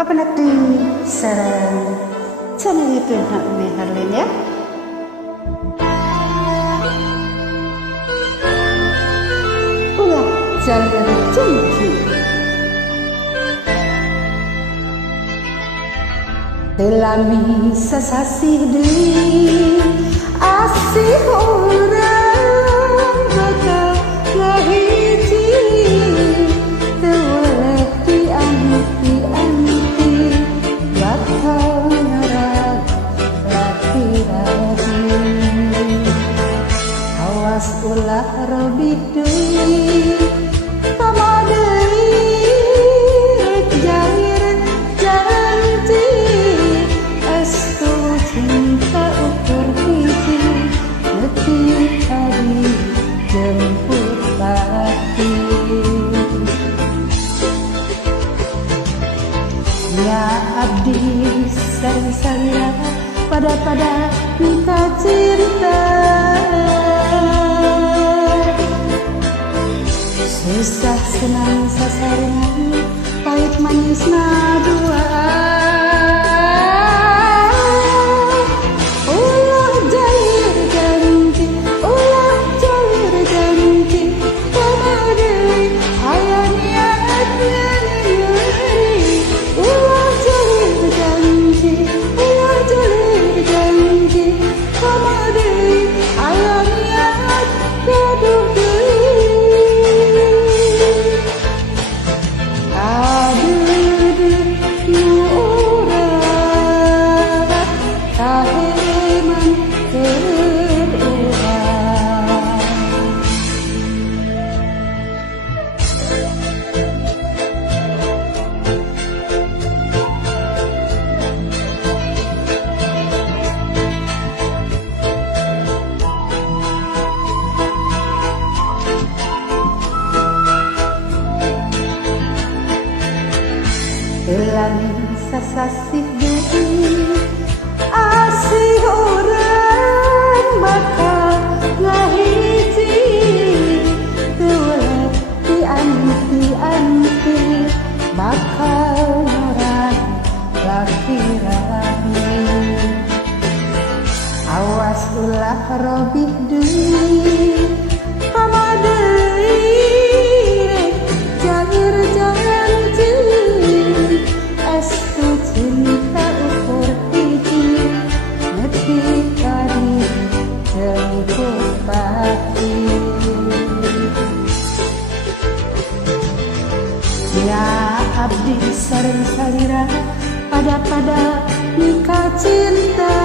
Apa nanti sarang channel YouTube nak Harlin ya. Ulah jalan janji Telami sasasih deui asih orang bakal ngahiji teu weleh dianti bakal ngarag laki-laki awas ulah robih deui pama deui rek jahir janji estu cinta ukur hiji nepi hari jemput laki ya abdi sari-sari pada minta cinta susah senang sasarengan pahit manisna dua ulah jalir janji pamadeui aya niat nyeri ulah jalir janji pamadeui aya niat gaduh Telami sasasih deui asih orang bakal ngahiji teu weleh dianti bakal ngorang laki-laki awas ulah robih deui pama deui jahir janji estu cinta ukur hiji nepi kadi jemput pati ya abdi sareng salira pada nikah cinta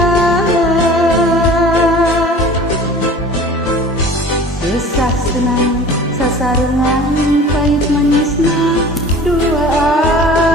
susah senang sasarengan pahit manisna dua